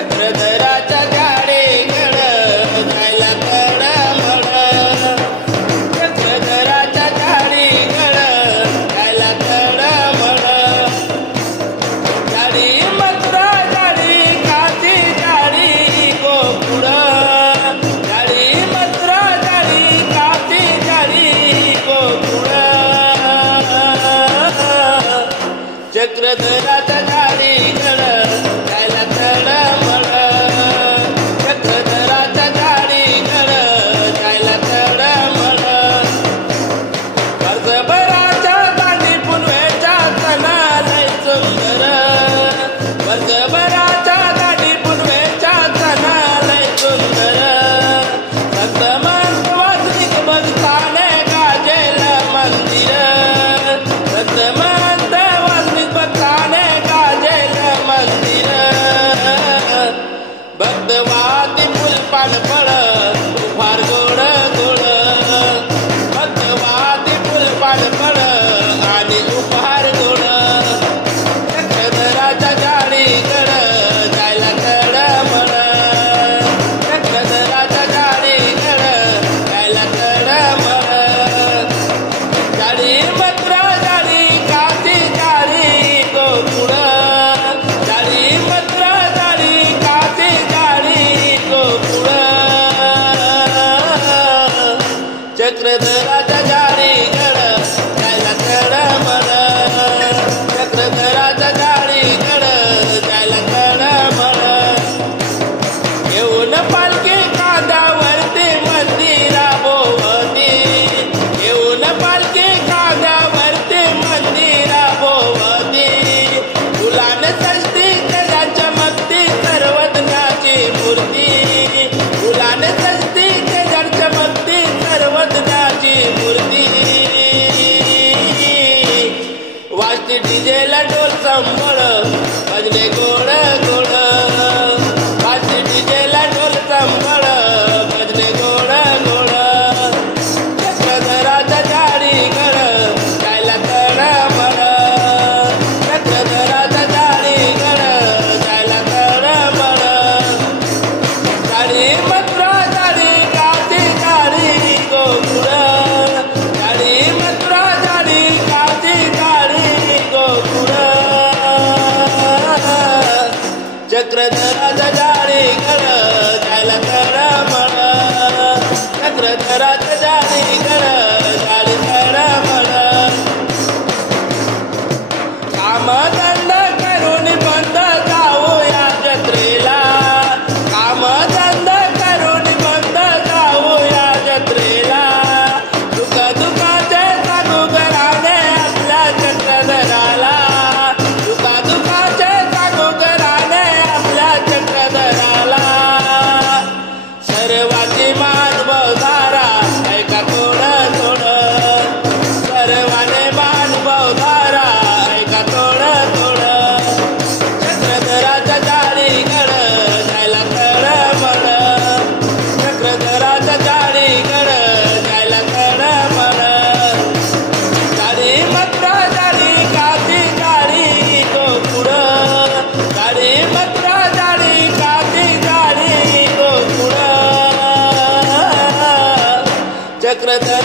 चक्रधराच्या गाडीकडं जायला तळमळ, चक्रधराच्या गाडीकडं जायला तळमळ. गाडी मथुरा गाडी काची गाडी गोकुळ, गाडी मथुरा गाडी काची गाडी गोकुळ. चक्रधराच्या गाडीकडं जायला तळमळ, चक्रधराच्या गाडीकडं जायला तळमळ. वर्षभराच्या दांडी पुनवेच्या सणालय सुंदर, वर्षभराच्या दांडी पुनवेच्या सणालय सुंदर. संतमंत वासनिक भक्ताने गाजेल मंदिर, संतमंत वासनिक भक्ताने गाजेल मंदिर. भक्तवादी फुलपान फळ फार गोड गोड, भक्तवादी फुलपान फळ आणि उपहार गोड. चक्रधराच्या गाडीकडं जायला तळमळ, चक्रधराच्या गाडीकडं जायला तळमळ. गाडी मथुरा गाडी काची गाडी गोकुळ, गाडी मथुरा गाडी काची गाडी गोकुळ. चक्रधराच्या गाडीकडं जायला तळमळ, चक्रधराच्या गाडीकडं जायला तळमळ. येऊन पालखी कांद्यावरती मंदिराभोवती, येऊन पालखी कांद्यावरती मंदिराभोवती. फुलाने सजती त्याच्या चमकती सर्वज्ञाची मूर्ती, फुलाने सजती त्याच्या चमकती सर्वज्ञाची मूर्ती. वाजती डीजेला ढोल संबळ भजने गोड गोड, वाजती डीजेला ढोल संबळ भजने गोड गोड. चक्रधराच्या गाडीकडं जायला तळमळ, चक्रधराच्या गाडीकडं जायला तळमळ. गाडी मथुरा गाडी काची गाडी गोकुळ, गाडी मथुरा गाडी काची गाडी गोकुळ. चक्रधराच्या गाडीकडं जायला तळमळ, चक्रधराच्या गाडीकडं जायला तळमळ. कामधंदा करून बंद जाऊया जत्रेला, कामधंदा करून बंद जाऊया जत्रेला. दुःख दुःखाचे सांगू घराने आपल्या चक्रधराला, दुःख दुःखाचे सांगू घराने आपल्या चक्रधराला. सर्वांची मानभाव धारा ऐका थोडं थोडं, सर्वाने मानभाव धारा ऐका थोडं थोडं. चक्रधराच्या गाडीकडं जायला तळमळ, चक्रधराच्या गाडीकडं जायला तळमळ. गाडी मथुरा गाडी काची गाडी गोकुळ, गाडी मथुरा गाडी काची गाडी गोकुळ. चक्रधर